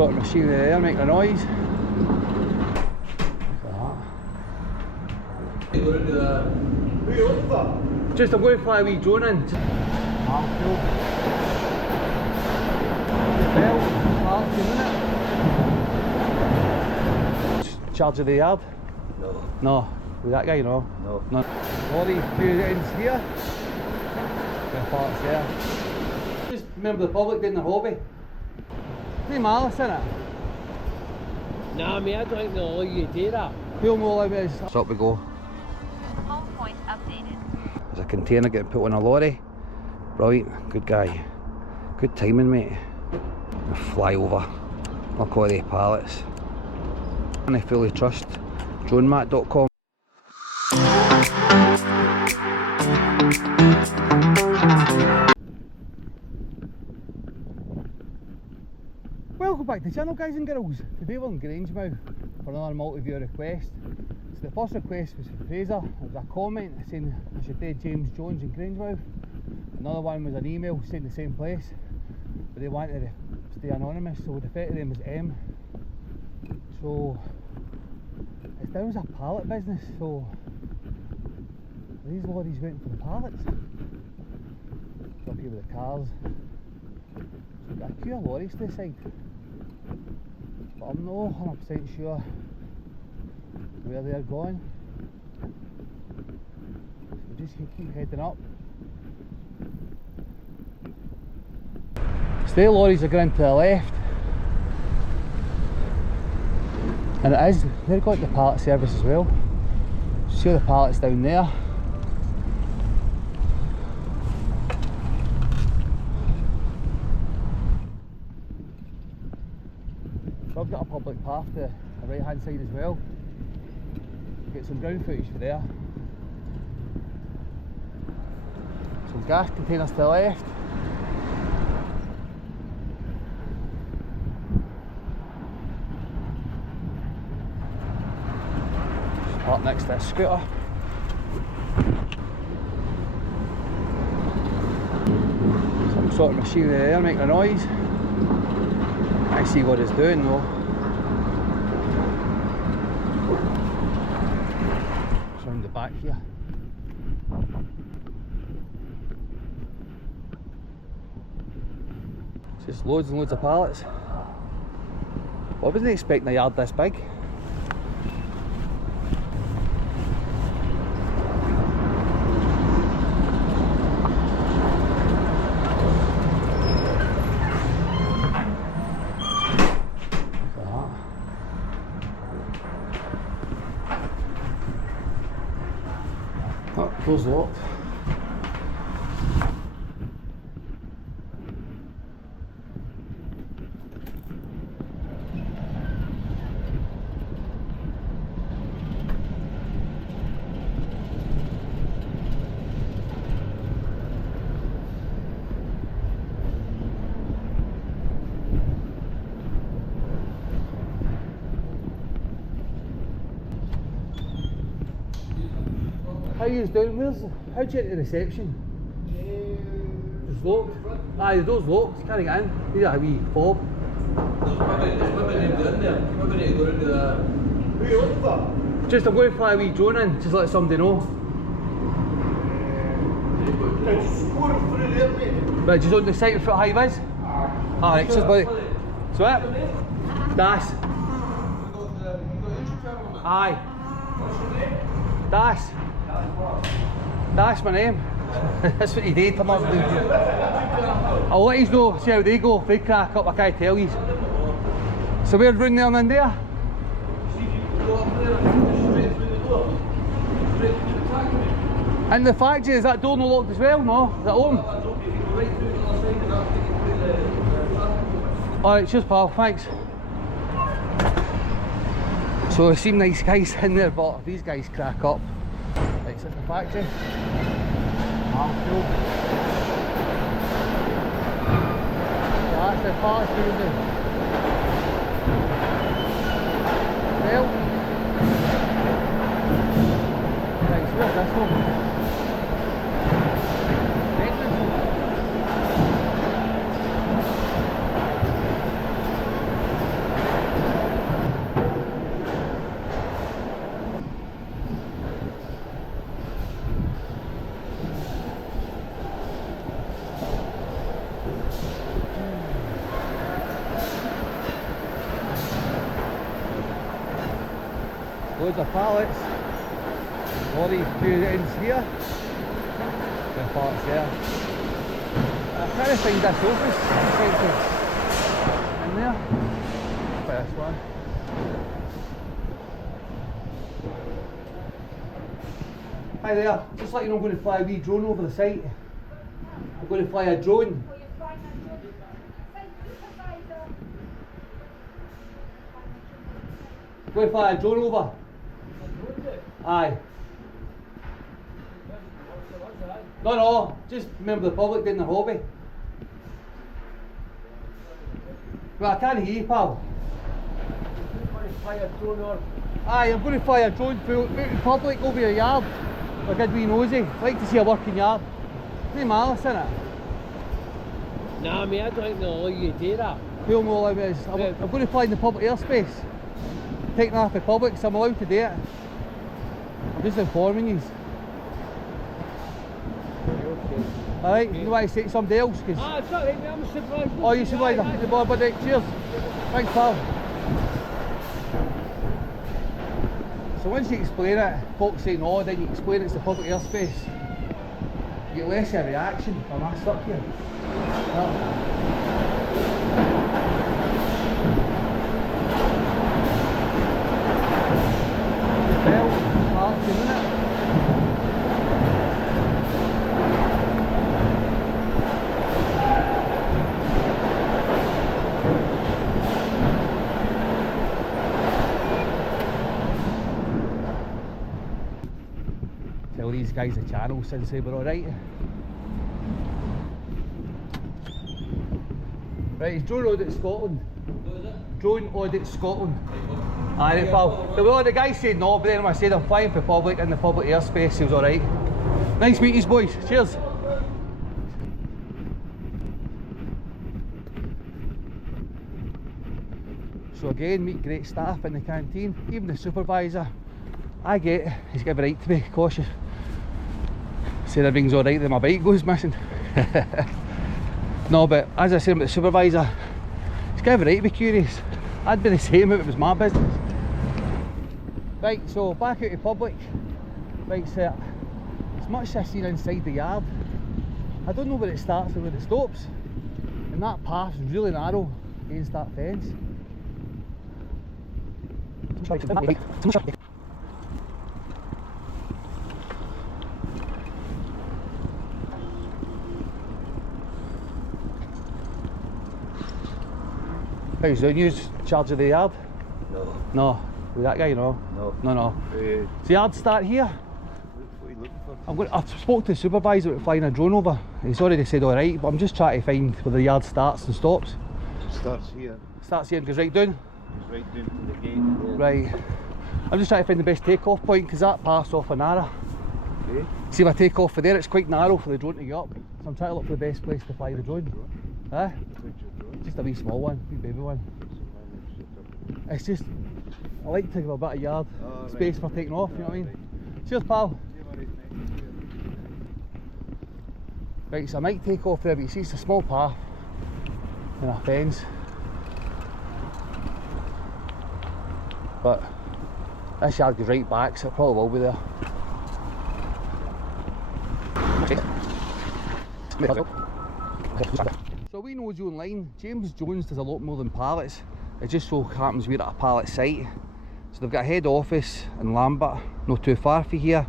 sort of machinery there making a noise. Who are you looking for? Just I'm going to fly a wee drone in. Charge of the yard? No. No. With that guy, no? No. No. Lorry, few ends here. The parts there. Just remember the public doing their hobby. No malice in it. Nah, mate, I don't think they'll allow you to do that. Who'll know how it is? So up we go. Home point updated. There's a container getting put on a lorry. Brilliant, good guy. Good timing, mate. A flyover. Look all the pallets. And I fully trust dronemat.com. Welcome back to the channel, guys and girls. Today we're in Grangemouth for another multi-view request. So the first request was from Fraser. It was a comment saying I should do James Jones in Grangemouth. Another one was an email saying the same place, but they wanted to stay anonymous, so the effect of them was M. So it's down as a pallet business, so these lorries went for the pallets. So up here with the cars. So we've got a queue of lorries to the side. But I'm not 100% sure where they're going. So we just keep heading up. So the lorries are going to the left. And it is, they've got the pallet service as well. See the pallets down there. So I've got a public path to the right hand side as well. Get some ground footage for there. Some gas containers to the left. Just park next to this scooter. Some sort of machinery there making a noise. I see what it's doing though. It's round the back here. It's just loads and loads of pallets. Well, I wasn't expecting a yard this big. Oh, door's locked. How you doing? How'd you get to the reception? It's locked. Aye, the door's locked, you can't get in. Need a wee fob. There's women in there. Women need to go into the... Who are you looking for? Just I'm going to fly a wee drone in, just let somebody know. Just go through there, mate. But just on the site foot high vis? Alright, cheers buddy. So what? Das. Aye. What's your name? Das. That's my name. That's what he did. I'll let you know, see how they go. If they crack up, I can't tell you. So we're round there and in there? In the factory, is that door not locked as well? No? Is that open? Alright, cheers pal, thanks. So there seem nice guys in there, but these guys crack up. Right, so it's the factory. That's the parts doing the well. Right, so where's this one? Entrance. 'Cause I think it's Loads of pallets. Lorry few ends here. The parts there. I'm trying to find this office in there. First one. Hi there, just like you know, I'm going to fly a wee drone over the site. I'm going to fly a drone. I'm going to fly a drone over. Aye. No, just remember the public doing their hobby. Well, I can't hear you, pal. Aye, I'm going to fly a drone through the public over your yard. Like a wee nosy. Like to see a working yard. No malice in it. Nah, mate, I don't think they'll allow you to do that. Who'll know how it is? I'm going to fly in the public airspace. Taking off the public, so I'm allowed to do it. I'm just informing you. Alright, you want to say to somebody else? Cause Ah, it's alright, mate, I'm a supervisor. oh, you supervisor. The boy, buddy. Cheers. Thanks, pal. So once you explain it, folks say no, then you explain it's the public airspace. You get less of a reaction. Am I stuck here? No. Well, parked, isn't it? Tell these guys the channel since they were alright. Right, it's Drone Audits Scotland. What is it? Drone Audits Scotland. Aye, pal. The guy said no, but then when I said I'm flying for public in the public airspace, he was alright. Nice meeting you, boys. Cheers. So again, meet great staff in the canteen, even the supervisor. I get it, he's got a right to be cautious. Say everything's alright, then my bike goes missing. No, but as I said about the supervisor, he's got a right to be curious. I'd be the same if it was my business. Right, so back out to public. Right, so it's much as seen inside the yard. I don't know where it starts and where it stops. And that path is really narrow against that fence. How's the news? Charge of the yard? No. No. With that guy, no? No. No. So the yard start here? What are you looking for? I've spoke to the supervisor about flying a drone over. He's already said alright, but I'm just trying to find where the yard starts and stops. It starts here. Starts here and goes right down? It's right down to the gate. Right. I'm just trying to find the best takeoff point because that path's off a narrow. Okay. See if I take off for there, it's quite narrow for the drone to get up. So I'm trying to look for the best place to fly the drone. Huh? Just a wee small one, wee baby one. It's just, I like to have a bit of yard space for taking off, you know what I mean? Cheers, pal. Right, so I might take off there, but you see it's a small path and a fence. But this yard goes right back, so it probably will be there. So we know you online, James Jones does a lot more than pallets. It just so happens we're at a pallet site. So they've got a head office in Lambert, not too far from here.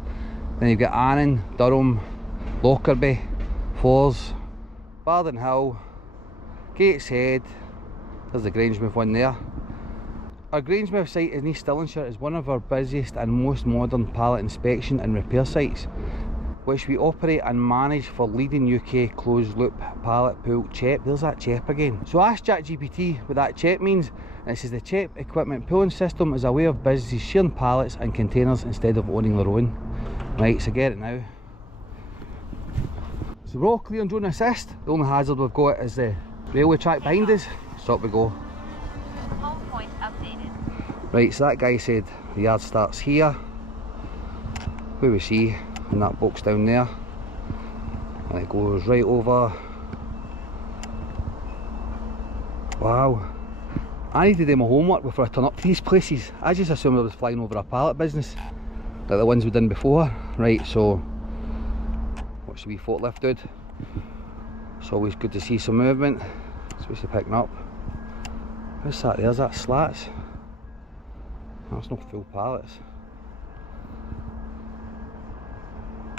Then you've got Annan, Durham, Lockerbie, Fors, Bardon Hill, Gateshead. There's the Grangemouth one there. Our Grangemouth site in East Stirlingshire is one of our busiest and most modern pallet inspection and repair sites, which we operate and manage for leading UK closed loop pallet pool CHEP. There's that CHEP again. So ask ChatGPT what that CHEP means, and it says the CHEP equipment pooling system is a way of businesses sharing pallets and containers instead of owning their own. Right, so get it now. So we're all clear on drone assist. The only hazard we've got is the railway track behind us. So up we go. Home point updated. Right, so that guy said the yard starts here. Where we see, and that box down there, and it goes right over. Wow, I need to do my homework before I turn up to these places. I just assumed I was flying over a pallet business, like the ones we've done before. Right, so what's the wee forklift dude? It's always good to see some movement, especially picking up. What's that there? Is that slats? That's not full pallets.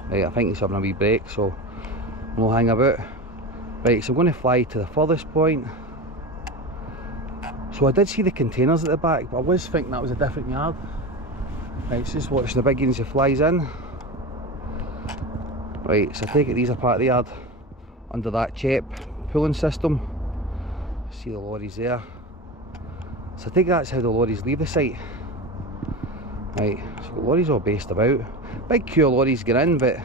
Right, I think he's having a wee break, so we'll hang about. Right, so I'm going to fly to the furthest point. So I did see the containers at the back, but I was thinking that was a different yard. Right, so just watching the big ones as it flies in. Right, so I take it these are part of the yard under that CHEP pulling system. See the lorries there. So I think that's how the lorries leave the site. Right, so the lorries all based about. Big queue of lorries get in, but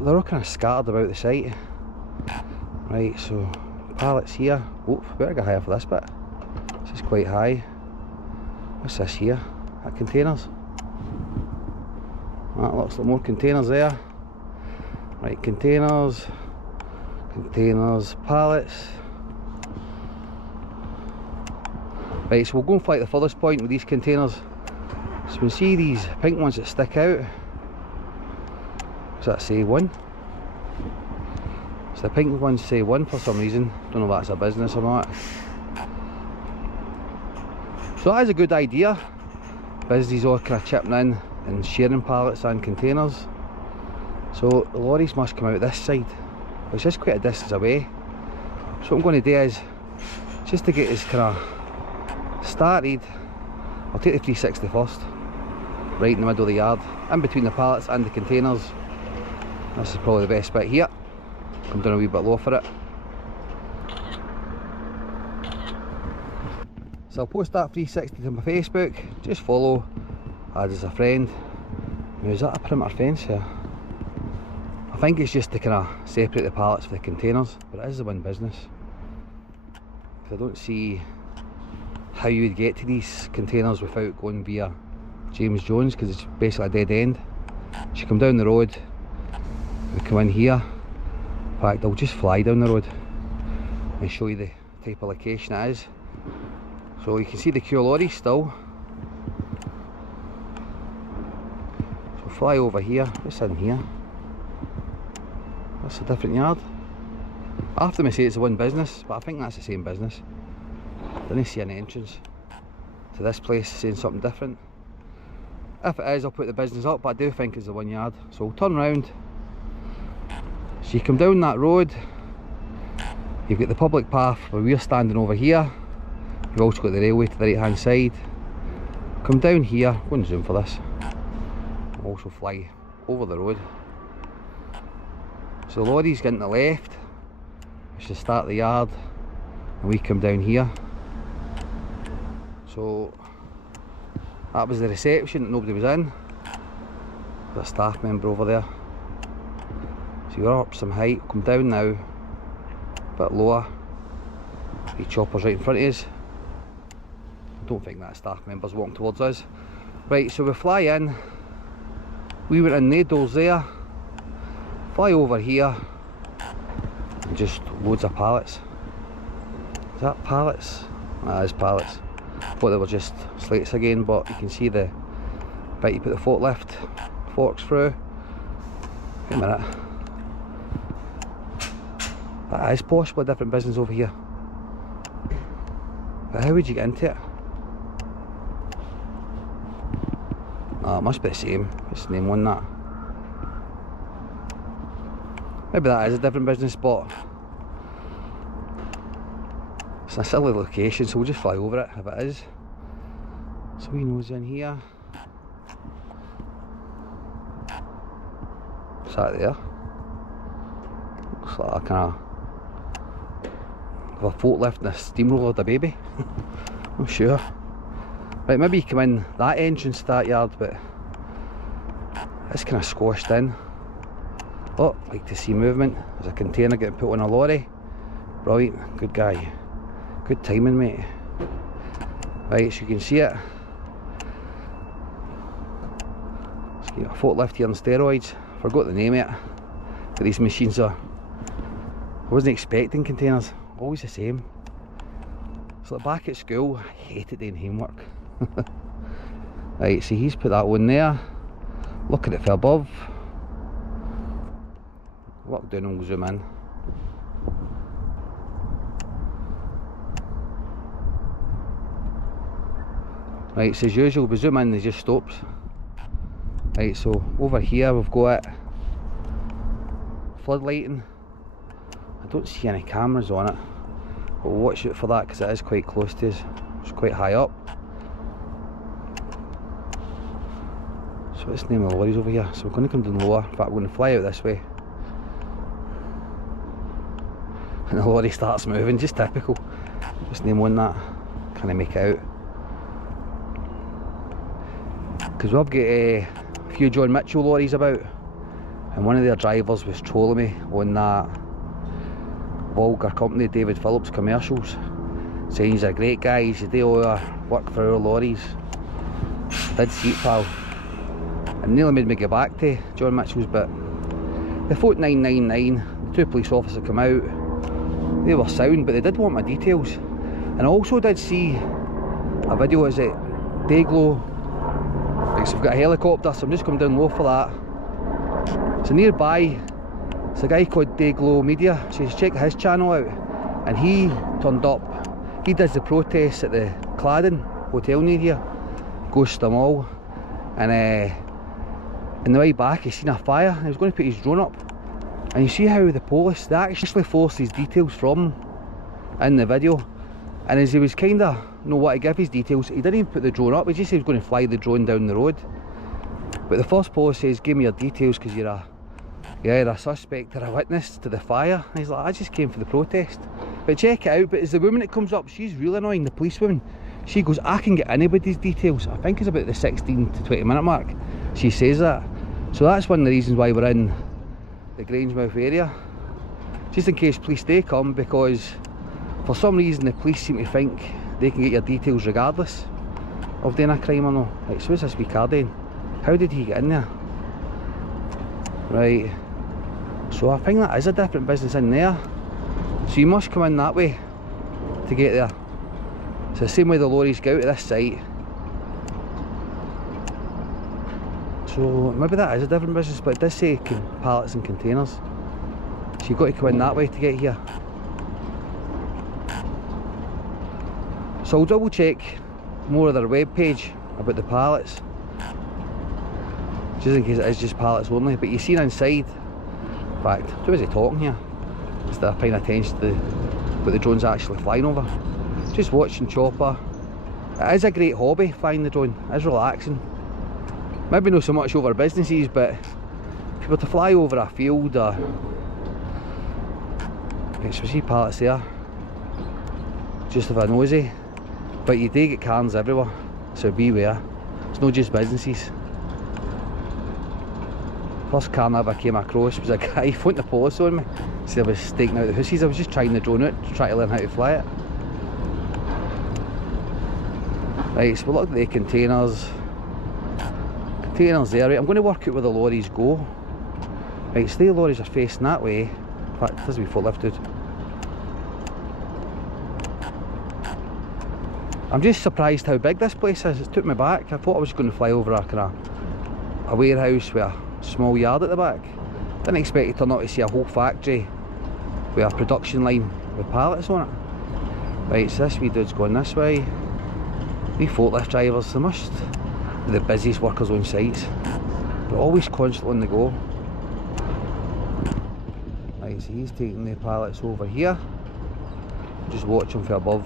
they're all kind of scattered about the site. Right, so pallets here. Oh, better go higher for this bit. This is quite high. What's this here? That containers. That looks like more containers there. Right, containers, pallets. Right, so we'll go and fly to the furthest point with these containers. So we see these pink ones that stick out. Does that say 1? So the pink ones say 1 for some reason. Don't know if that's a business or not. So that is a good idea. Businesses all kind of chipping in and sharing pallets and containers. So the lorries must come out this side, which is quite a distance away. So what I'm going to do is, just to get us kind of started, I'll take the 360 first, right in the middle of the yard, in between the pallets and the containers. This is probably the best bit here. Come down a wee bit low for it. So I'll post that 360 to my Facebook. Just follow, add as a friend. Now, is that a perimeter fence here? I think it's just to kind of separate the pallets from the containers, but it is the one business. I don't see how you would get to these containers without going via James Jones, because it's basically a dead end. So you come down the road, we come in here. In fact, I'll just fly down the road and show you the type of location it is. So you can see the queue of lorries still. So fly over here. What's in here? That's a different yard. I have to say it's the one business, but I think that's the same business. I didn't see any entrance to this place saying something different. If it is, I'll put the business up, but I do think it's the one yard. So we'll turn round. So you come down that road, you've got the public path where we're standing over here. You've also got the railway to the right hand side. Come down here, go and zoom for this. We'll also fly over the road. So the lorries get in the left, which is the start of the yard, and we come down here. So that was the reception that nobody was in. There's a staff member over there. So you're up some height, come down now, a bit lower. The chopper's right in front of us. I don't think that staff member's walking towards us. Right, so we fly in. We went in the doors there. Fly over here. And just loads of pallets. Is that pallets? That is pallets. I thought they were just slates again, but you can see the bit you put the forks through. Wait a minute. That is possibly a different business over here. But how would you get into it? Ah, it must be the same. It's the name on that. Maybe that is a different business, but it's a silly location, so we'll just fly over it if it is. So we nose in here. What's that there? Looks like a kind of a forklift and a steamroller with a baby. I'm sure. Right, maybe you come in that entrance to that yard, but it's kind of squashed in. Oh, like to see movement. There's a container getting put on a lorry. Brilliant, good guy. Good timing, mate. Right, so you can see it. It's got a forklift here on steroids. Forgot the name of it. But these machines are... I wasn't expecting containers. Always the same. So like back at school, I hated doing homework. Right, so he's put that one there. Look at it from above. What I'll do, and we'll zoom in. Right, so as usual, we zoom in, it just stops. Right, so over here we've got floodlighting. I don't see any cameras on it, but we'll watch out for that because it is quite close to us. It's quite high up. So what's the name of the lorries over here? So we're going to come down lower. In fact, we're going to fly out this way. And the lorry starts moving, just typical. What's the name on that? Can't I make it out? Because we've got a few John Mitchell lorries about, and one of their drivers was trolling me on that vulgar company, David Phillips commercials, saying he's a great guy, he's do all our work for our lorries. Did see it, pal. It nearly made me go back to John Mitchell's, but the 4999, the two police officers come out, they were sound, but they did want my details. And I also did see a video, is it Dayglow? Right, so we've got a helicopter, so I'm just coming down low for that. So nearby, it's a guy called Dayglow Media, so check his channel out. And he turned up, he does the protests at the Claddon Hotel near here, goes to them all. And in the way back, he's seen a fire, and he was going to put his drone up. And you see how the police, they actually forced his details from him in the video. And as he was kind of know what to give his details, he didn't even put the drone up, he just said he was going to fly the drone down the road. But the first police says, give me your details because you're a suspect or a witness to the fire. And he's like, I just came for the protest. But check it out, but as the woman that comes up, she's really annoying, the policewoman. She goes, I can get anybody's details. I think it's about the 16 to 20 minute mark. She says that. So that's one of the reasons why we're in the Grangemouth area. Just in case police do come, because for some reason the police seem to think they can get your details regardless of doing a crime or no. Right, so what's this wee car doing? How did he get in there? Right, so I think that is a different business in there. So you must come in that way to get there. It's the same way the lorries go out to this site. So maybe that is a different business, but it does say pallets and containers. So you've got to come in that way to get here. So I'll double check more of their web page about the pallets, just in case it is just pallets only. But you see inside, in fact, who is he talking here? Instead of paying attention to what the drone's actually flying over. Just watching Chopper. It is a great hobby, flying the drone. It is relaxing. Maybe not so much over businesses, but if you were to fly over a field or... Right, so we see pallets there. Just have a nosy. But you do get cars everywhere, so beware. It's not just businesses. First car I ever came across was a guy phoning the police on me. So I was staking out the hoosies. I was just trying the drone out to try to learn how to fly it. Right, so we'll look at the containers. Containers there, right, I'm going to work out where the lorries go. Right, so the lorries are facing that way. In fact, it doesn't be foot lifted. I'm just surprised how big this place is. It took me back. I thought I was going to fly over a kind of a warehouse with a small yard at the back. Didn't expect to turn out to see a whole factory with a production line with pallets on it. Right, so this wee dude's going this way. We forklift drivers, they must be the busiest workers on sites. They're always constantly on the go. Right, so he's taking the pallets over here. Just watch him from above.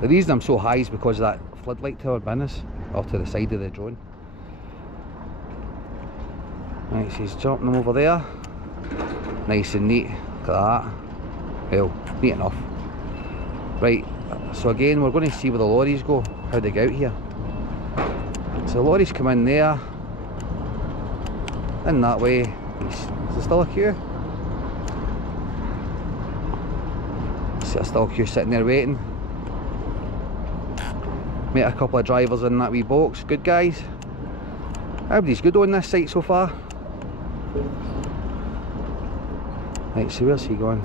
The reason I'm so high is because of that floodlight tower business off to the side of the drone. Right, so he's jumping them over there. Nice and neat. Look at that. Well, neat enough. Right, so again we're going to see where the lorries go, how they get out here. So the lorries come in there, in that way. Is there still a queue? See, there's still a queue sitting there waiting. Met a couple of drivers in that wee box, good guys. Everybody's good on this site so far. Right, so where's he going?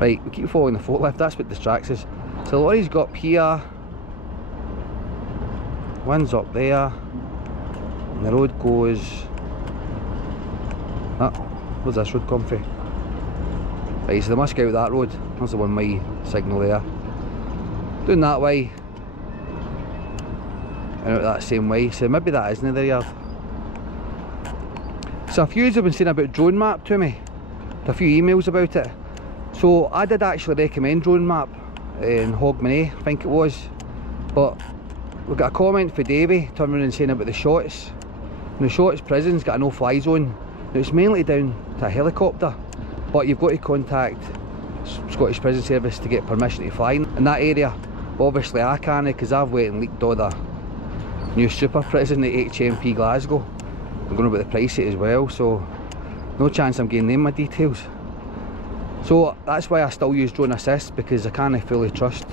Right, we keep following the forklift, that's what distracts us. So the lorry's got up here, one's up there, and the road goes... Ah, where's this road come from? Right, so they must go out that road. There's the 1 mile signal there. Doing that way, and out that same way, so maybe that isn't their yard. So a few have been saying about Drone Map to me, a few emails about it. So I did actually recommend Drone Map in Hogmanay, I think it was, but we got a comment for Davey turning around and saying about the Shots. And the Shots prison's got a no-fly zone. Now it's mainly down to a helicopter, but you've got to contact Scottish Prison Service to get permission to fly in that area. But obviously I can't, because I've went and leaked all the new super prison at HMP Glasgow. I'm going about the price of it as well, so no chance I'm getting them my details. So that's why I still use Drone Assist, because I can't fully trust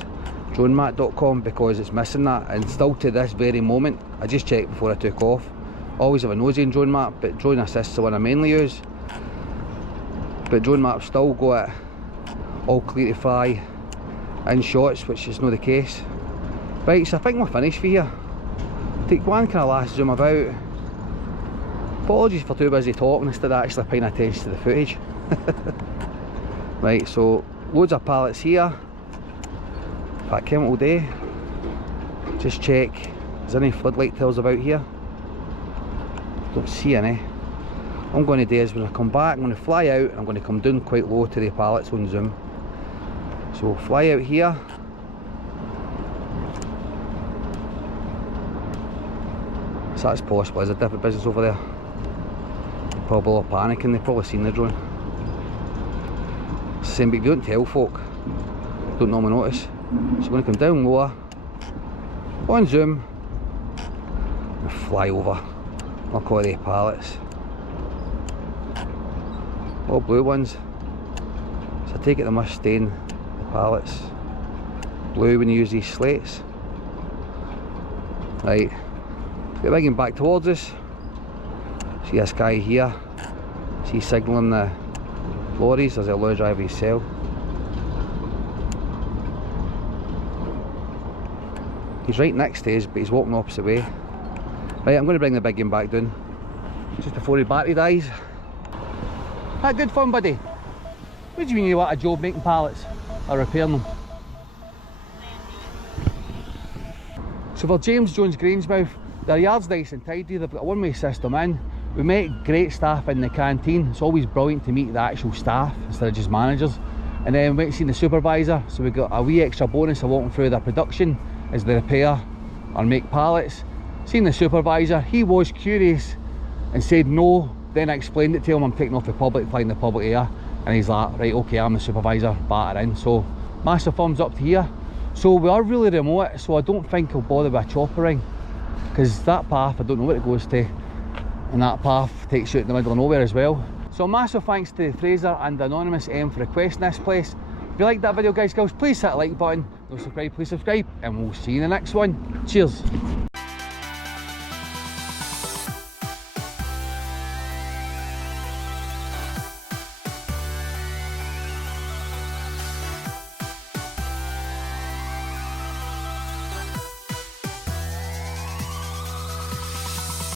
dronemat.com because it's missing that, and still to this very moment, I just checked before I took off. Always have a nosy in Drone Map, but Drone Assist is the one I mainly use. But Drone Map still got it all clear to fly in Shots, which is not the case. Right, so I think we're finished for here. Take one kind of last zoom about. Apologies for too busy talking instead of actually paying attention to the footage. Right, so loads of pallets here. If I came all day, just check, is there any floodlight tails about here? Don't see any. What I'm going to do is when I come back, I'm going to fly out and I'm going to come down quite low to the pallets on zoom. So fly out here. So that's possible, there's a different business over there. Probably all panicking, they've probably seen the drone. Same, but if you don't tell folk, don't normally notice. So I'm going to come down lower, on zoom, and fly over. I'll call the pallets. All blue ones. So I take it they must stain the pallets blue when you use these slates. Right, get rigging back towards us. See this guy here, see signalling the lorries. There's a lorry driver himself. He's right next to us, but he's walking the opposite way. Right, I'm going to bring the big one back down just before the battery dies. That good fun, buddy? What do you mean you want a job making pallets or repairing them? So for James Jones Grangemouth, their yard's nice and tidy. They've got a one-way system in. We met great staff in the canteen. It's always brilliant to meet the actual staff instead of just managers. And then we went to see the supervisor, so we got a wee extra bonus of walking through their production as they repair or make pallets. Seen the supervisor, he was curious and said no. Then I explained it to him, I'm taking off the public, flying the public air. And he's like, right, okay, I'm the supervisor, batter in. So massive thumbs up to here. So we are really remote, so I don't think he'll bother with a chopper ring, because that path, I don't know where it goes to, and that path takes you out in the middle of nowhere as well. So massive thanks to Fraser and Anonymous M for requesting this place. If you liked that video, guys, girls, please hit the like button. No subscribe, please subscribe, and we'll see you in the next one. Cheers.